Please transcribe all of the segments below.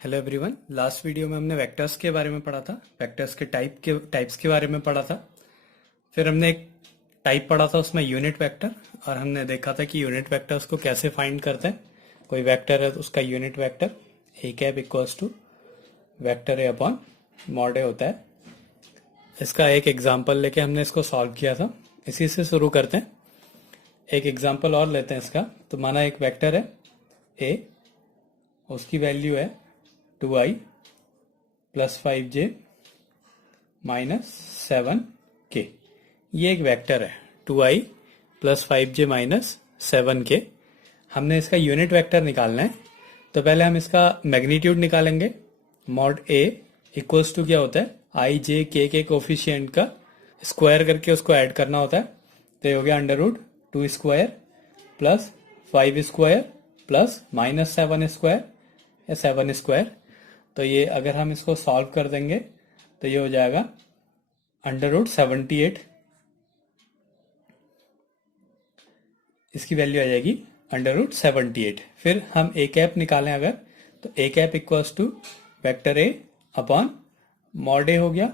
Hello everyone. Last video में हमने vectors के बारे में पढ़ा था, वेक्टर्स के टाइप्स के बारे में पढ़ा था। फिर हमने एक टाइप पढ़ा था उसमें यूनिट वेक्टर, और हमने देखा था कि यूनिट वेक्टर्स को कैसे फाइंड करते हैं। कोई वेक्टर है तो उसका unit vector a cap equals to vector a upon mod a होता है। इसका एक एग्जाम्पल लेके हमने इसको सॉल्व किया था। इसी से शुरू करते हैं। एक एग्जाम्पल और लेते हैं इसका। तो माना एक वेक्टर है ए, उसकी वैल्यू है 2i plus 5j minus 7k। ये एक वेक्टर है 2i plus 5j minus 7k। हमने इसका यूनिट वेक्टर निकालना है। तो पहले हम इसका मैग्नीट्यूड निकालेंगे। मॉड a इक्वल्स टू क्या होता है, i j k के कोफिशिएंट का स्क्वायर करके उसको ऐड करना होता है। तो ये हो गया under root 2 square plus 5 square plus minus 7 square या 7 स्क्वायर। तो ये अगर हम इसको सॉल्व कर देंगे तो ये हो जाएगा अंडर रूट 78। इसकी वैल्यू आ जाएगी अंडर रूट 78। फिर हम ए कैप निकालें अगर, तो a cap equals to vector a upon mod a हो गया।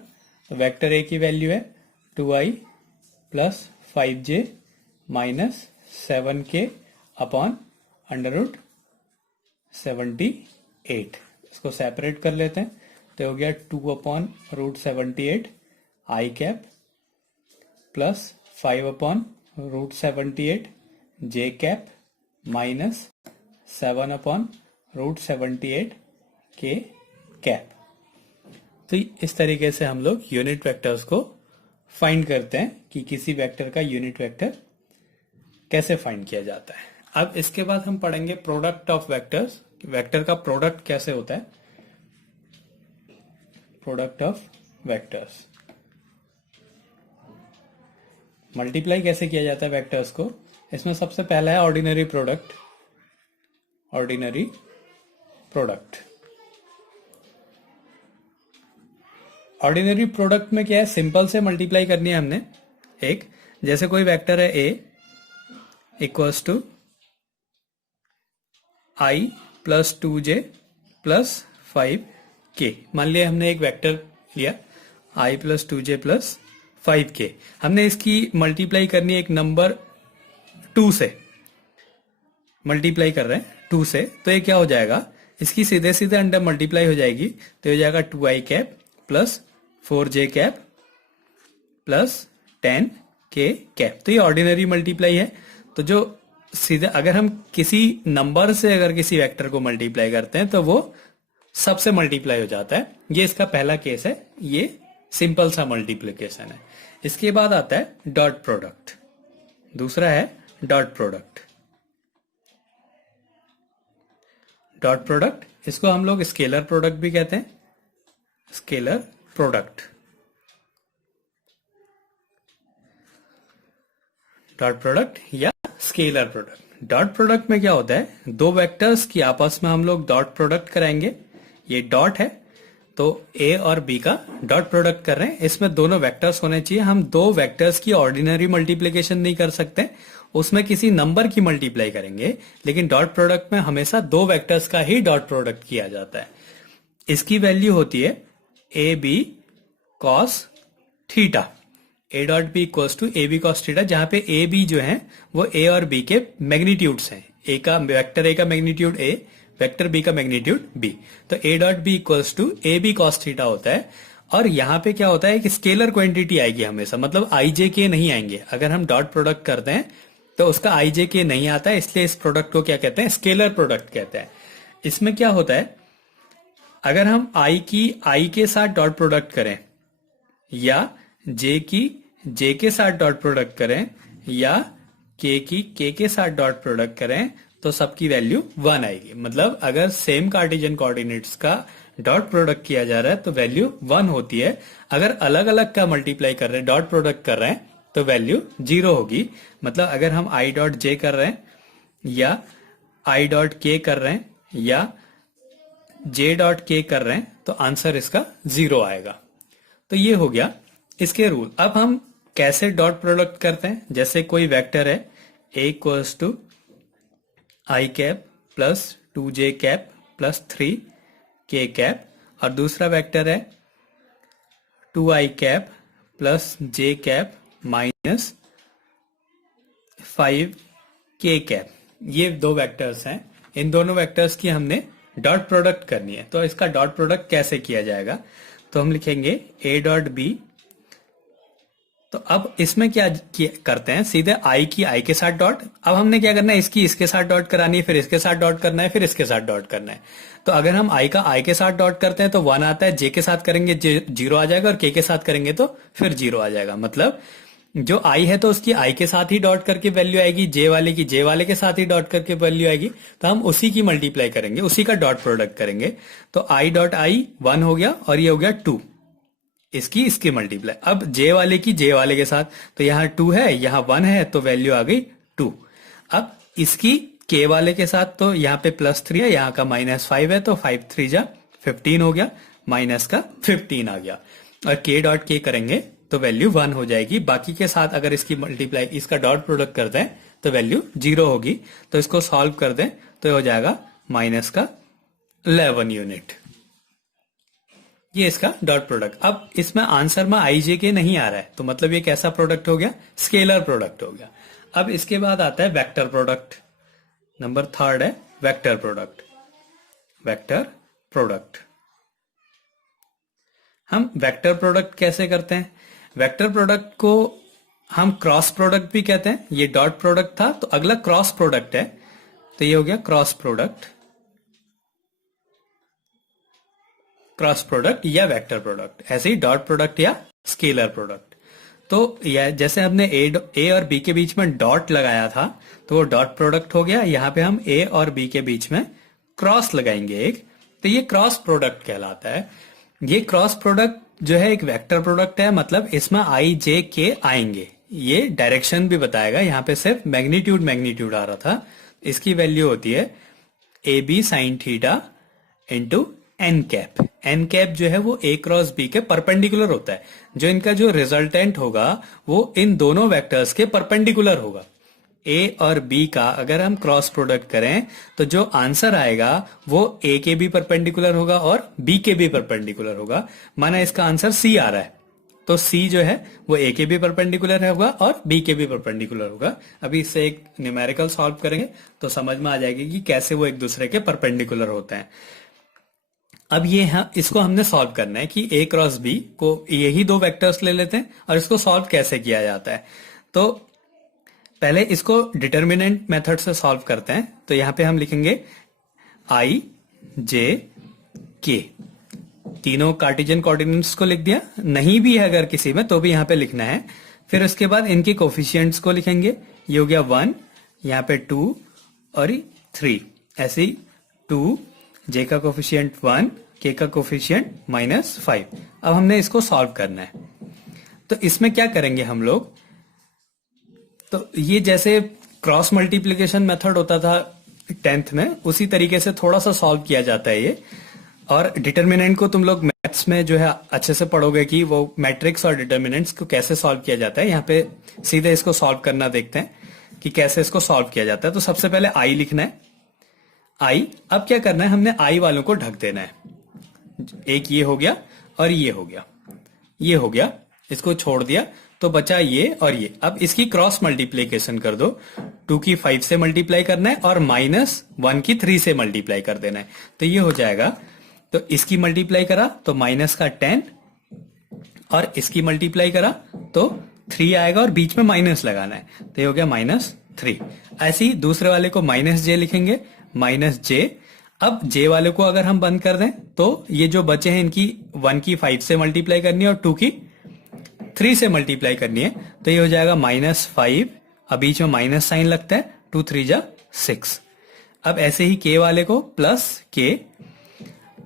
तो वेक्टर ए की वैल्यू है 2i plus 5j minus 7k upon under root 78। इसको सेपरेट कर लेते हैं। तो हो गया 2 अपॉन रूट 78 आई कैप प्लस 5 अपॉन रूट 78 जे कैप माइनस 7 अपॉन रूट 78 के कैप। तो इस तरीके से हम लोग यूनिट वेक्टर्स को फाइंड करते हैं कि किसी वेक्टर का यूनिट वेक्टर कैसे फाइंड किया जाता है। अब इसके बाद हम पढ़ेंगे प्रोडक्ट ऑफ वेक्टर्स। वेक्टर का प्रोडक्ट कैसे होता है। प्रोडक्ट ऑफ वेक्टर्स, मल्टीप्लाई कैसे किया जाता है वेक्टर्स को। इसमें सबसे पहला है ordinary product. Ordinary product, ordinary product में क्या है, सिंपल से मल्टीप्लाई करनी है हमने। एक जैसे कोई वेक्टर है a equals to i plus 2j plus 5k। मान लिया हमने एक वेक्टर लिया i plus 2j plus 5k। हमने इसकी मल्टीप्लाई करनी है एक नंबर 2 से। मल्टीप्लाई कर रहे हैं 2 से, तो ये क्या हो जाएगा, इसकी सीधे सीधे अंडर मल्टीप्लाई हो जाएगी। तो ये हो जाएगा 2i cap plus 4j cap plus 10k cap. तो ये ऑर्डिनरी मल्टीप्लाई है। तो जो सीधे अगर हम किसी नंबर से अगर किसी वेक्टर को मल्टीप्लाई करते हैं तो वो सबसे मल्टीप्लाई हो जाता है। ये इसका पहला केस है, ये सिंपल सा मल्टीप्लिकेशन है। इसके बाद आता है डॉट प्रोडक्ट। दूसरा है डॉट प्रोडक्ट। डॉट प्रोडक्ट, इसको हम लोग स्केलर प्रोडक्ट भी कहते हैं। स्केलर प्रोडक्ट, डॉट प्रोडक्ट या स्केलर प्रोडक्ट। डॉट प्रोडक्ट में क्या होता है, दो वेक्टर्स की आपस में हम लोग डॉट प्रोडक्ट कराएंगे। ये डॉट है तो ए और बी का डॉट प्रोडक्ट कर रहे हैं। इसमें दोनों वेक्टर्स होने चाहिए। हम दो वेक्टर्स की ऑर्डिनरी मल्टीप्लिकेशन नहीं कर सकते, उसमें किसी नंबर की मल्टीप्लाई करेंगे। लेकिन डॉट प्रोडक्ट में हमेशा दो वेक्टर्स का ही डॉट प्रोडक्ट किया जाता है। इसकी वैल्यू होती है A B cos theta. A dot B equals to A B cos theta, जहां पे ए बी जो है वो ए और बी के मैग्नीट्यूड्स हैं। ए का वेक्टर ए का मैग्नीट्यूड ए, वेक्टर बी का मैग्नीट्यूड बी। तो A dot B equals to A B cos theta होता है। और यहां पे क्या होता है कि स्केलर क्वांटिटी आएगी हमेशा, मतलब आई जे के नहीं आएंगे। अगर हम डॉट प्रोडक्ट करते हैं तो उसका आई जे के नहीं आता है, इसलिए इस प्रोडक्ट को क्या कहते हैं, स्केलर प्रोडक्ट कहते हैं। इसमें क्या होता है, अगर हम आई के साथ डॉट प्रोडक्ट करें या जे की जे के साथ डॉट प्रोडक्ट करें या के की के के साथ डॉट प्रोडक्ट करें तो सबकी वैल्यू 1 आएगी। मतलब अगर सेम कार्टेशियन कोऑर्डिनेट्स का डॉट प्रोडक्ट किया जा रहा है तो वैल्यू 1 होती है। अगर अलग अलग का मल्टीप्लाई कर रहे हैं, डॉट प्रोडक्ट कर रहे हैं, तो वैल्यू 0 होगी। मतलब अगर हम आई डॉट जे कर रहे हैं या आई डॉट के कर रहे हैं या जे डॉट के कर रहे हैं तो आंसर इसका 0 आएगा। तो ये हो गया इसके रूल। अब हम कैसे डॉट प्रोडक्ट करते हैं, जैसे कोई वेक्टर है a equals to i cap plus 2j cap plus 3 k cap, और दूसरा वेक्टर है 2i cap plus j cap minus 5k cap. ये दो वेक्टर्स हैं, इन दोनों वेक्टर्स की हमने डॉट प्रोडक्ट करनी है। तो इसका डॉट प्रोडक्ट कैसे किया जाएगा, तो हम लिखेंगे a डॉट बी। तो अब इसमें क्या करते हैं, सीधे i की i के साथ डॉट। अब हमने क्या करना है, इसकी इसके साथ डॉट करानी है, फिर इसके साथ डॉट करना है, फिर इसके साथ डॉट करना है। तो अगर हम i का i के साथ डॉट करते हैं तो 1 आता है, j के साथ करेंगे जीरो आ जाएगा, और k के साथ करेंगे तो फिर जीरो आ जाएगा। मतलब जो i है तो उसकी i के साथ ही डॉट करके वैल्यू आएगी, j वाले की j वाले के साथ ही डॉट करके वैल्यू आएगी। तो हम उसी की मल्टीप्लाई करेंगे, उसी का डॉट प्रोडक्ट करेंगे। तो i डॉट i 1 हो गया, और ये हो गया 2, इसकी मल्टीप्लाई। अब j वाले की j वाले के साथ, तो यहाँ 2 है, यहाँ 1 है, तो वैल्यू आ गई 2। अब इसकी k वाले के साथ, तो यहाँ पे +3 है, यहाँ का -5 है, तो 5 3 जा 15 हो गया, माइनस का 15 आ गया। और k डॉट k करेंगे तो वैल्यू 1 हो जाएगी। बाकी के साथ अगर इसकी मल्टीप्लाई, इसका डॉट प्रोडक्ट कर दें तो वैल्यू 0 होगी। तो इसको सॉल्व कर दें तो हो जाएगा माइनस का 11 यूनिट। ये इसका डॉट प्रोडक्ट। अब इसमें आंसर में आई जे के नहीं आ रहा है, तो मतलब ये कैसा प्रोडक्ट हो गया, स्केलर प्रोडक्ट हो गया। अब इसके बाद आता है वेक्टर प्रोडक्ट। नंबर 3 है वेक्टर प्रोडक्ट। वेक्टर प्रोडक्ट हम वेक्टर प्रोडक्ट कैसे करते हैं, वेक्टर प्रोडक्ट को हम क्रॉस प्रोडक्ट भी कहते हैं। ये डॉट प्रोडक्ट था, तो अगला क्रॉस प्रोडक्ट है, तो ये हो गया क्रॉस प्रोडक्ट। क्रॉस प्रोडक्ट या वेक्टर प्रोडक्ट, ऐसे ही डॉट प्रोडक्ट या स्केलर प्रोडक्ट। तो यह जैसे हमने ए और बी के बीच में डॉट लगाया था, तो वो डॉट प्रोडक्ट हो गया। यहां पे हम ए और बी के बीच में क्रॉस लगाएंगे एक, तो ये क्रॉस प्रोडक्ट कहलाता है। ये क्रॉस प्रोडक्ट जो है एक वेक्टर प्रोडक्ट है, मतलब इसमें आई जे के आएंगे। ये डायरेक्शन भी बताएगा, यहाँ पे सिर्फ मैग्नीट्यूड आ रहा था। इसकी वैल्यू होती है A B sine theta into N cap. N cap जो है वो ए क्रॉस बी के परपेंडिकुलर होता है। जो इनका जो रिजल्टेंट होगा वो इन दोनों वेक्टर्स के परपेंडिकुलर होगा। ए और बी का अगर हम क्रॉस प्रोडक्ट करें तो जो आंसर आएगा वो ए के भी परपेंडिकुलर होगा और बी के भी परपेंडिकुलर होगा। माना इसका आंसर सी आ रहा है, तो सी जो है वो ए के भी परपेंडिकुलर होगा और बी के भी परपेंडिकुलर होगा। अभी इससे एक न्यूमेरिकल सॉल्व करेंगे तो समझ में आ जाएगी कि कैसे वो एक दूसरे के परपेंडिकुलर होते हैं। अब ये इसको हमने सॉल्व करना है कि a क्रॉस b को, यही दो वेक्टर्स ले लेते हैं और इसको सॉल्व कैसे किया जाता है। तो पहले इसको डिटर्मिनेंट मेथड से सॉल्व करते हैं। तो यहां पे हम लिखेंगे i j k, तीनों कार्टेशियन कोऑर्डिनेट्स को लिख दिया। नहीं भी है अगर किसी में तो भी यहां पे लिखना है। फिर उसके बाद इनके कोफिशिएंट्स को लिखेंगे। ये हो गया 1, यहाँ पे 2 और 3, ऐसे ही 2, j का कोफिशिएंट 1, k का कोफिशिएंट -5। अब हमने इसको सॉल्व करना है। तो इसमें क्या करेंगे हम लोग, तो ये जैसे क्रॉस मल्टीप्लिकेशन मेथड होता था 10th में, उसी तरीके से थोड़ा सा सॉल्व किया जाता है ये। और डिटर्मिनेंट को तुम लोग मैथ्स में जो है अच्छे से पढ़ोगे कि वो मैट्रिक्स और डिटर्मिनेंट्स को कैसे सॉल्व किया जाता है। यहाँ पे सीधे इसको सॉल्व करना देखते हैं कि कैसे इसको सॉल्व किया जाता है। तो सबसे पहले आई लिखना है, आई। अब क्या करना है, हमने आई वालों को ढक देना है। एक ये हो गया और ये हो गया, ये हो गया, इसको छोड़ दिया तो बचा ये और ये। अब इसकी क्रॉस मल्टीप्लीकेशन कर दो। 2 की 5 से मल्टीप्लाई करना है और -1 की 3 से मल्टीप्लाई कर देना है, तो ये हो जाएगा। तो इसकी मल्टीप्लाई करा तो माइनस का 10 और इसकी मल्टीप्लाई करा तो 3 आएगा और बीच में माइनस लगाना है, तो ये हो गया -3। ऐसे ही दूसरे वाले को -j लिखेंगे, -j। अब j वाले को अगर हम बंद कर दें तो ये जो बचे हैं इनकी 1 की 5 से मल्टीप्लाई करनी है और 2 की 3 से मल्टीप्लाई करनी है, तो ये हो जाएगा -5। अब बीच में माइनस साइन लगता है, 2 3 जा 6। अब ऐसे ही k वाले को +k।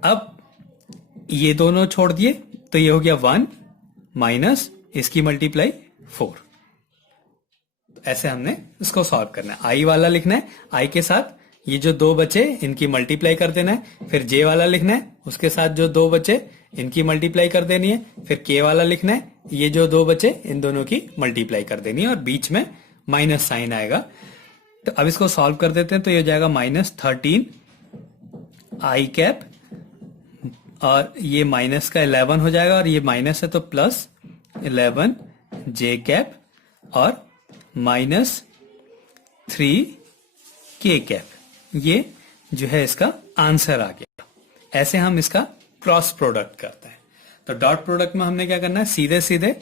अब ये दोनों छोड़ दिए तो ये हो गया 1 माइनस इसकी मल्टीप्लाई 4। ऐसे हमने इसको सॉल्व करना है। आई वाला लिखना है, आई के साथ ये जो दो बचे इनकी मल्टीप्लाई कर देना है। फिर जे वाला लिखना है, उसके साथ जो दो बचे इनकी मल्टीप्लाई कर देनी है। फिर के वाला लिखना है, ये जो दो बचे इन दोनों की मल्टीप्लाई कर देनी है और बीच में माइनस साइन आएगा। तो अब इसको सॉल्व कर देते हैं, तो ये हो जाएगा -13 आई कैप और ये माइनस का 11 हो जाएगा, और ये माइनस है तो प्लस 11 जे कैप और माइनस 3 के कैप। ये जो है इसका आंसर आ गया। ऐसे हम इसका क्रॉस प्रोडक्ट करते हैं। तो डॉट प्रोडक्ट में हमने क्या करना है, सीधे सीधे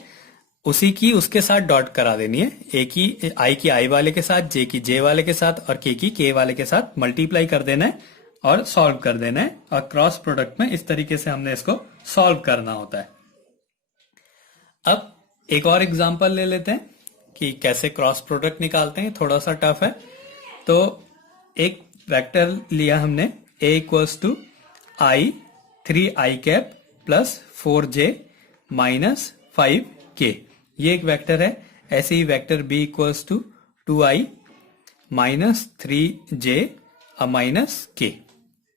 उसी की उसके साथ डॉट करा देनी है। ए की आई की आई वाले के साथ, जे की जे वाले के साथ और के की के वाले के साथ मल्टीप्लाई कर देना है और सॉल्व कर देना है। और क्रॉस प्रोडक्ट में इस तरीके से हमने इसको सॉल्व करना होता है। अब एक और एग्जांपल ले लेते हैं कि कैसे क्रॉस प्रोडक्ट निकालते हैं। थोड़ा सा टफ है। तो एक वेक्टर लिया हमने, a equals to i 3i cap plus 4j minus 5k। ये एक वेक्टर है। ऐसे ही vector b equals to 2i minus 3j minus k।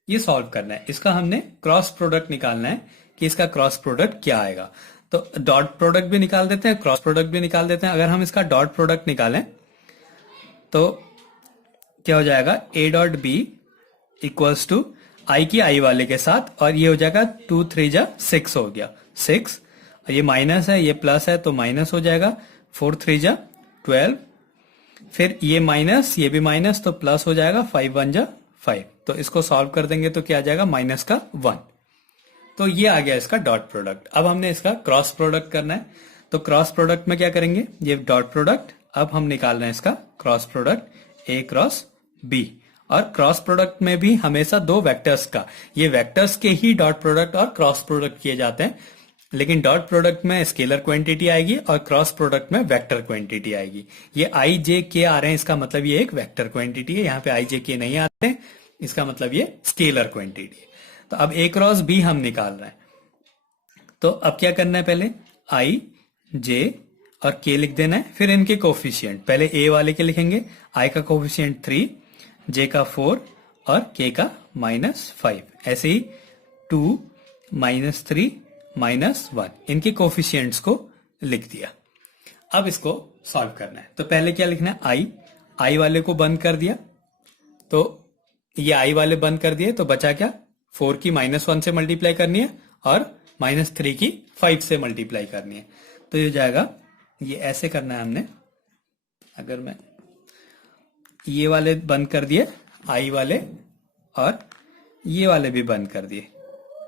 ये सॉल्व करना है। इसका हमने क्रॉस प्रोडक्ट निकालना है कि इसका क्रॉस प्रोडक्ट क्या आएगा। तो डॉट प्रोडक्ट भी निकाल देते हैं, क्रॉस प्रोडक्ट भी निकाल देते हैं। अगर हम इसका डॉट प्रोडक्ट निकालें तो क्या हो जाएगा, a dot B equals to i की आई वाले के साथ, और ये हो जाएगा 2 3 जा 6 हो गया 6, और ये माइनस है, ये प्लस है तो माइनस हो जाएगा 4 3 जा 12, फिर ये माइनस ये भी माइनस तो प्लस हो जाएगा 5 1 जा 5। तो इसको सॉल्व कर देंगे तो क्या आ जाएगा, माइनस का 1। तो ये आ गया इसका डॉट प्रोडक्ट। अब हमने इसका क्रॉस प्रोडक्ट करना है। तो क्रॉस प्रोडक्ट में क्या करेंगे, ये डॉट प्रोडक्ट। अब हम निकाल रहे हैं इसका cross product A cross B. और क्रॉस प्रोडक्ट में भी हमेशा दो वेक्टर्स का, ये वेक्टर्स के ही डॉट प्रोडक्ट और क्रॉस प्रोडक्ट किए जाते हैं। लेकिन डॉट प्रोडक्ट में स्केलर क्वांटिटी आएगी और क्रॉस प्रोडक्ट में वेक्टर क्वांटिटी आएगी। ये आई जे के आ रहे हैं, इसका मतलब ये एक वेक्टर क्वांटिटी है। यहाँ पे आई जे के नहीं आते हैं, इसका मतलब ये स्केलर क्वांटिटी है। तो अब ए क्रॉस बी हम निकाल रहे हैं। तो अब क्या करना है, पहले आई जे और के लिख देना है, फिर इनके कोफिशिएंट। पहले ए वाले के लिखेंगे, आई का कोफिशिएंट 3, जे का 4 और के का -5। ऐसे ही 2 -3 -1 इनके कोफिशिएंट्स को लिख दिया। अब इसको सॉल्व करना है। तो पहले क्या लिखना है, आई वाले को बंद कर दिया, तो ये आई वाले बंद कर दिए, तो बचा क्या, 4 की -1 से मल्टीप्लाई करनी है और -3 की 5 से मल्टीप्लाई करनी है। तो ये जाएगा, ये ऐसे करना है हमने। अगर मैं ये वाले बंद कर दिए आई वाले और ये वाले भी बंद कर दिए,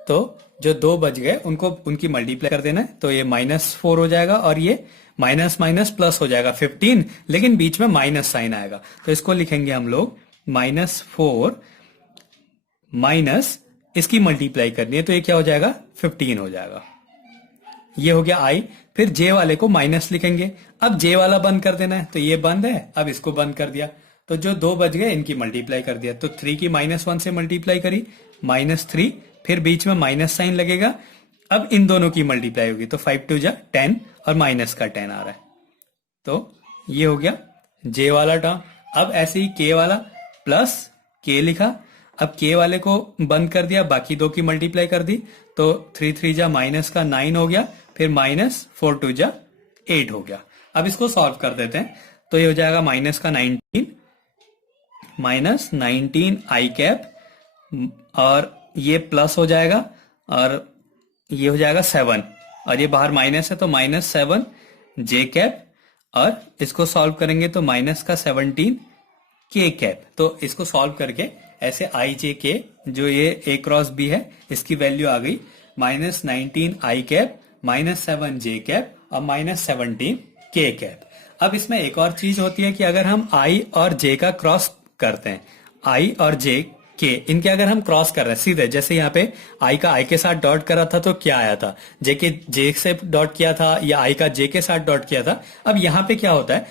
तो जो दो बच गए उनको उनकी मल्टीप्लाई कर देना है। तो ये -4 हो जाएगा और ये माइनस माइनस प्लस हो जाएगा 15, लेकिन बीच में माइनस साइन आएगा। तो इसको लिखेंगे हम लोग -4 माइनस इसकी मल्टीप्लाई करनी है, तो ये क्या हो जाएगा, 15 हो जाएगा। ये हो गया आई। फिर जे वाले को माइनस लिखेंगे। अब जे वाला बंद कर देना है, तो ये बंद है, अब इसको बंद कर दिया। तो जो दो बच गए इनकी मल्टीप्लाई कर दिया। तो 3 की -1 से मल्टीप्लाई करी, -3, फिर बीच में माइनस साइन लगेगा। अब इन दोनों की मल्टीप्लाई होगी, तो 5 2 जा 10 और माइनस का 10 आ रहा है। तो ये हो गया जे वाला टर्म। अब ऐसे ही के वाला प्लस के लिखा। अब के वाले को बंद कर दिया, बाकी दो की मल्टीप्लाई कर दी, तो 3 3 जा माइनस का 9 हो गया, फिर -4 2 जा 8 हो गया। अब इसको सॉल्व कर देते हैं। तो ये हो जाएगा माइनस का 19 -19 आई कैप, और ये प्लस हो जाएगा और ये हो जाएगा 7, और ये बाहर माइनस है तो -7 जे कैप, और इसको सॉल्व करेंगे तो माइनस का 17 के कैप। तो इसको सॉल्व करके ऐसे आई जे के, जो ये ए क्रॉस बी है, इसकी वैल्यू आ गई -19 आई कैप, -7 जे कैप और -17 के कैप। अब इसमें एक और चीज होती है कि अगर हम आई और जे का क्रॉस करते हैं, आई और जे के, इनके अगर हम क्रॉस कर रहे हैं सीधे, जैसे यहाँ पे आई का आई के साथ डॉट करा था तो क्या आया था, जे के जे से डॉट किया था, या आई का जे के साथ डॉट किया था। अब यहाँ पे क्या होता है,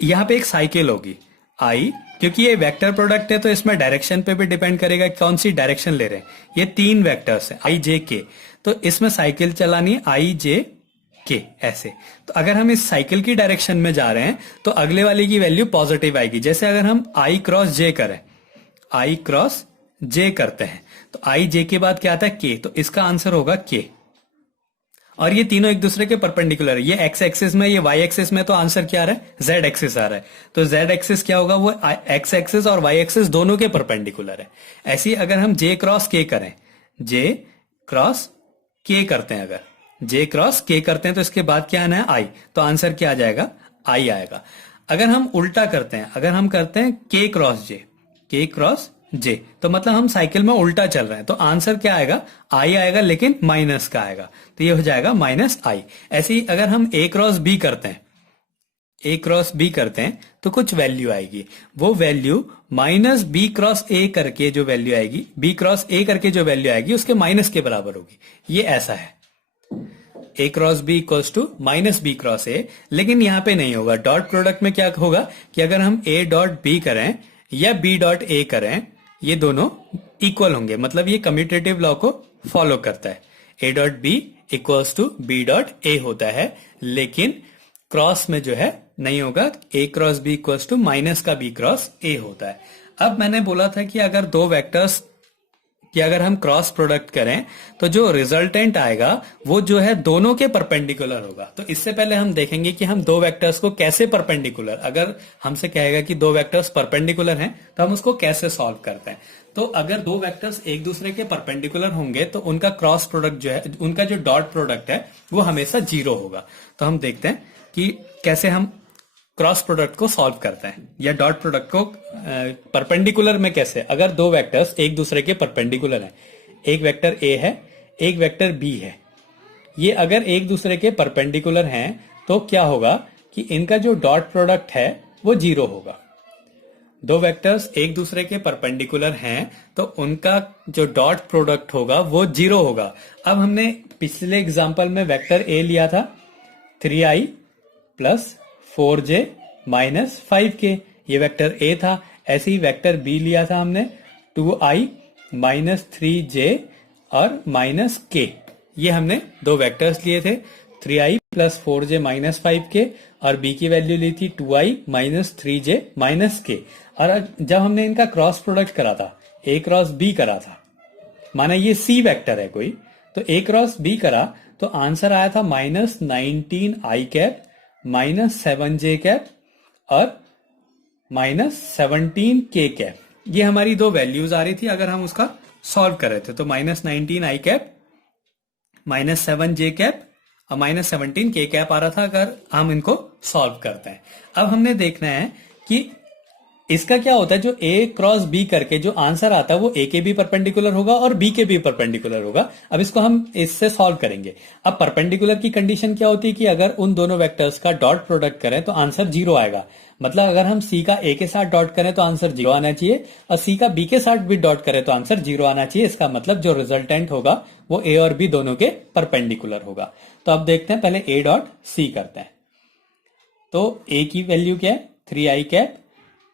यहाँ पे एक साइकिल होगी आई, क्योंकि ये वेक्टर प्रोडक्ट है तो इसमें डायरेक्शन पे भी डिपेंड करेगा कौन सी डायरेक्शन ले रहे हैं। ये 3 वेक्टर्स हैं आई जे के, तो इसमें साइकिल चलानी है आई जे के ऐसे। तो अगर हम इस साइकिल की डायरेक्शन में जा रहे हैं तो अगले वाले की वैल्यू पॉजिटिव आएगी। जैसे अगर हम आई क्रॉस जे करें, आई क्रॉस जे करते हैं, तो आई जे के बाद क्या आता है, के, तो इसका आंसर होगा के। और ये तीनों एक दूसरे के परपेंडिकुलर है। ये एक्स एक्सिस में, ये वाई एक्सिस में, तो आंसर क्या आ रहा है, जेड एक्सिस आ रहा है। तो जेड एक्सिस क्या होगा, वो एक्स एक्सिस और वाई एक्सिस दोनों के परपेंडिकुलर है। ऐसे ही अगर हम जे क्रॉस के करें, जे क्रॉस के करते हैं, अगर जे क्रॉस के करते हैं तो इसके बाद क्या आना है, आई, तो आंसर क्या आ जाएगा, आई आएगा। अगर हम उल्टा करते हैं, अगर हम करते हैं के क्रॉस जे, के क्रॉस जे, तो मतलब हम साइकिल में उल्टा चल रहे हैं, तो आंसर क्या आएगा, आई आएगा, लेकिन माइनस का आएगा, तो ये हो जाएगा माइनस आई। ऐसे ही अगर हम ए क्रॉस बी करते हैं, ए क्रॉस बी करते हैं तो कुछ वैल्यू आएगी, वो value minus B cross A करके जो वैल्यू आएगी, बी क्रॉस ए करके जो वैल्यू आएगी उसके माइनस के बराबर होगी। ये ऐसा है, a cross b equals to minus B cross a, लेकिन यहां पे नहीं होगा। डॉट प्रोडक्ट में क्या होगा कि अगर हम ए डॉट बी करें या बी डॉट ए करें, ये दोनों इक्वल होंगे, मतलब ये कम्यूटेटिव लॉ को फॉलो करता है। A dot B equals to b dot a होता है, लेकिन क्रॉस में जो है नहीं होगा, a cross b equals to minus का बी क्रॉस ए होता है। अब मैंने बोला था कि अगर दो वेक्टर्स कि अगर हम क्रॉस प्रोडक्ट करें तो जो रिजल्टेंट आएगा वो जो है दोनों के परपेंडिकुलर होगा। तो इससे पहले हम देखेंगे कि हम दो वेक्टर्स को कैसे परपेंडिकुलर, अगर हमसे कहेगा कि दो वेक्टर्स परपेंडिकुलर हैं तो हम उसको कैसे सॉल्व करते हैं। तो अगर दो वेक्टर्स एक दूसरे के परपेंडिकुलर होंगे तो उनका क्रॉस प्रोडक्ट जो है, उनका जो डॉट प्रोडक्ट है वो हमेशा जीरो होगा। तो हम देखते हैं कि कैसे हम क्रॉस प्रोडक्ट को सॉल्व करते हैं या डॉट प्रोडक्ट को परपेंडिकुलर में कैसे। अगर दो वेक्टर्स एक दूसरे के परपेंडिकुलर हैं, एक वेक्टर ए है, एक वेक्टर बी है, ये अगर एक दूसरे के परपेंडिकुलर हैं तो क्या होगा कि इनका जो डॉट प्रोडक्ट है वो जीरो होगा। दो वेक्टर्स एक दूसरे के परपेंडिकुलर हैं तो उनका जो डॉट प्रोडक्ट होगा वो जीरो होगा। अब हमने पिछले एग्जांपल में वेक्टर ए लिया था 3i plus 4j minus 5k, ये वेक्टर ए था। ऐसे ही वेक्टर बी लिया था हमने 2i माइनस 3j और माइनस k, ये हमने दो वेक्टर्स लिए थे 3i plus 4j minus 5k, और b की वैल्यू ली थी 2i minus 3j minus k। और जब हमने इनका क्रॉस प्रोडक्ट करा था, a क्रॉस b करा था, माना ये c वेक्टर है कोई, तो a क्रॉस b करा तो आंसर आया था minus 19i cap minus 7j cap और माइनस 17k कैप। ये हमारी दो वैल्यूज आ रही थी अगर हम उसका सॉल्व कर रहे थे। तो minus 19i cap minus 7j cap और माइनस 17k कैप आ रहा था अगर हम इनको सॉल्व करते हैं। अब हमने देखना है कि इसका क्या होता है, जो ए क्रॉस बी करके जो आंसर आता है वो ए के भी परपेंडिकुलर होगा और बी के भी परपेंडिकुलर होगा। अब इसको हम इससे सॉल्व करेंगे। अब परपेंडिकुलर की कंडीशन क्या होती है कि अगर उन दोनों वेक्टर्स का डॉट प्रोडक्ट करें तो आंसर जीरो आएगा। मतलब अगर हम सी का ए के साथ डॉट करें तो आंसर जीरो आना चाहिए, और सी का बी के साथ भी डॉट करें तो आंसर जीरो आना चाहिए। इसका मतलब जो रिजल्टेंट होगा वो ए और बी दोनों के परपेंडिकुलर होगा। तो अब देखते हैं, पहले ए डॉट सी करते हैं। तो ए की वैल्यू क्या है 3i cap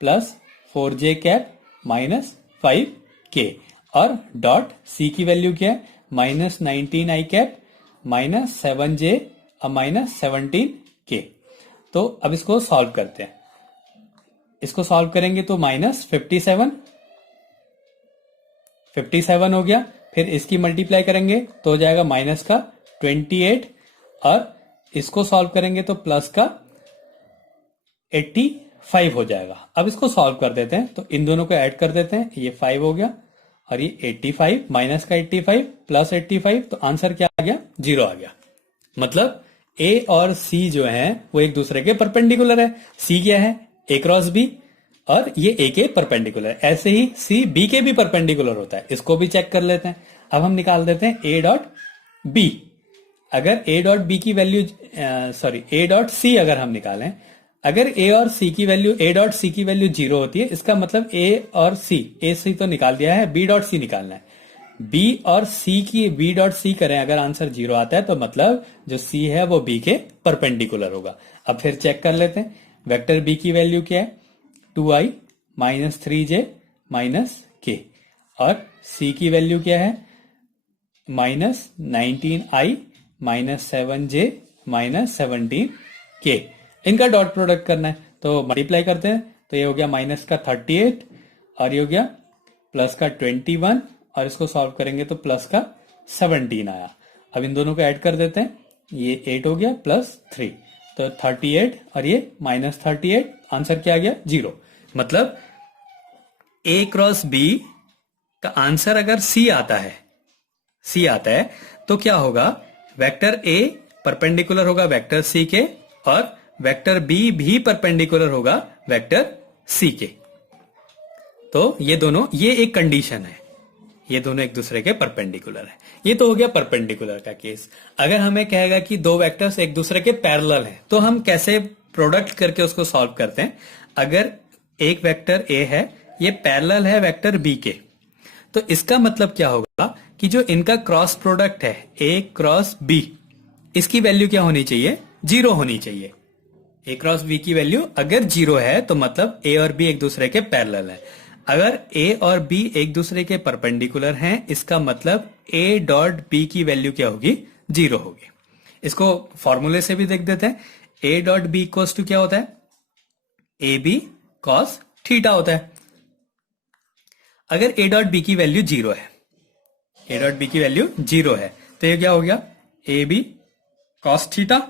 plus 4j cap minus 5k, और डॉट सी की वैल्यू क्या है minus 19i cap minus 7j और माइनस 17k। तो अब इसको सॉल्व करते हैं। इसको सॉल्व करेंगे तो माइनस 57 हो गया। फिर इसकी मल्टीप्लाई करेंगे तो हो जाएगा माइनस का 28, और इसको सॉल्व करेंगे तो प्लस का 85 हो जाएगा। अब इसको सॉल्व कर देते हैं, तो इन दोनों को ऐड कर देते हैं। ये 5 हो गया और ये 85, माइनस का 85 प्लस 85, तो आंसर क्या आ गया, जीरो आ गया। मतलब ए और सी जो है वो एक दूसरे के परपेंडिकुलर है। सी क्या है, ए क्रॉस बी, और ये ए के परपेंडिकुलर। ऐसे ही सी बी के भी परपेंडिकुलर होता है, इसको भी चेक कर लेते हैं। अब हम निकाल देते हैं ए डॉट बी। अगर ए डॉट बी की वैल्यू ए डॉट सी अगर हम निकालें, अगर ए और सी की वैल्यू, ए डॉट सी की वैल्यू जीरो होती है, इसका मतलब ए और सी, ए सी तो निकाल दिया है, बी डॉट सी निकालना है। बी और सी की, बी डॉट सी करें अगर आंसर जीरो आता है तो मतलब जो सी है वो बी के परपेंडिकुलर होगा। अब फिर चेक कर लेते हैं, वेक्टर बी की वैल्यू क्या है 2i minus 3j minus k, और सी की वैल्यू क्या है minus 19i minus 7j minus 17k। इनका डॉट प्रोडक्ट करना है तो मल्टीप्लाई करते हैं, तो ये हो गया माइनस का 38 और ये हो गया प्लस का 21, और इसको सॉल्व करेंगे तो प्लस का 17 आया। अब इन दोनों को ऐड कर देते हैं, ये 8 हो गया प्लस 3, तो 38 और ये माइनस 38, आंसर क्या आ गया, जीरो। मतलब ए क्रॉस बी का आंसर अगर सी आता है, सी आता है, तो क्या होगा, वेक्टर ए परपेंडिकुलर होगा वेक्टर सी के और वेक्टर बी भी परपेंडिकुलर होगा वेक्टर सी के। तो ये दोनों, ये एक कंडीशन है, ये दोनों एक दूसरे के परपेंडिकुलर है। ये तो हो गया परपेंडिकुलर का केस। अगर हमें कहेगा कि दो वेक्टर्स एक दूसरे के पैरेलल हैं, तो हम कैसे प्रोडक्ट करके उसको सॉल्व करते हैं। अगर एक वेक्टर ए है, ये पैरेलल है वेक्टर बी के, तो इसका मतलब क्या होगा कि जो इनका क्रॉस प्रोडक्ट है ए क्रॉस बी, इसकी वैल्यू क्या होनी चाहिए, 0 होनी चाहिए। ए क्रॉस बी की वैल्यू अगर 0 है तो मतलब ए और बी एक दूसरे के पैरेलल है। अगर ए और बी एक दूसरे के परपेंडिकुलर हैं, इसका मतलब ए डॉट बी की वैल्यू क्या होगी, 0 होगी। इसको फॉर्मूले से भी देख देते हैं। A dot B equals to क्या होता है, ए बी कॉस थीटा होता है। अगर ए डॉट बी की वैल्यू 0 है, ए डॉट बी की वैल्यू 0 है, तो ये क्या हो गया, ए बी कॉस थीटा।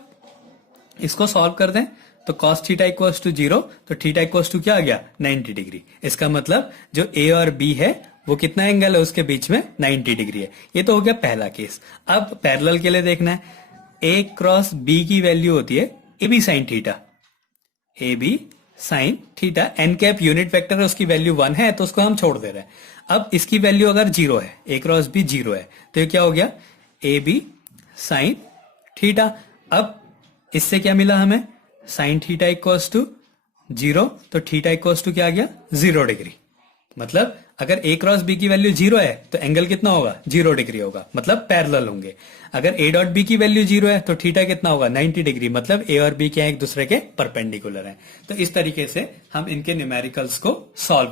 इसको सॉल्व कर दें तो cos थीटा इक्वल्स टू 0, तो थीटा इक्वल्स टू क्या आ गया, 90 डिग्री। इसका मतलब जो a और b है वो कितना एंगल है उसके बीच में, 90 डिग्री है। ये तो हो गया पहला केस। अब पैरेलल के लिए देखना है, a क्रॉस b की वैल्यू होती है A B sine theta, A B sine theta. N cap unit vector है, उसकी वैल्यू 1 है, तो उसको हम छोड़ दे रहे हैं। अब इसकी वैल्यू अगर 0 है, a क्रॉस b 0 है, तो ये क्या हो गया, ए बी साइन थीटा। अब इससे क्या मिला हमें, साइन थीटा इक्वल्स टू 0, तो थीटा इक्वल्स टू क्या आ गया, 0 डिग्री। मतलब अगर ए क्रॉस बी की वैल्यू 0 है तो एंगल कितना होगा, 0 डिग्री होगा, मतलब पैरेलल होंगे। अगर ए डॉट बी की वैल्यू 0 है तो थीटा कितना होगा, 90 डिग्री, मतलब ए और बी क्या एक दूसरे के परपेंडिकुलर हैं। तो इस तरीके से हम इनके न्यूमेरिकल्स को सॉल्व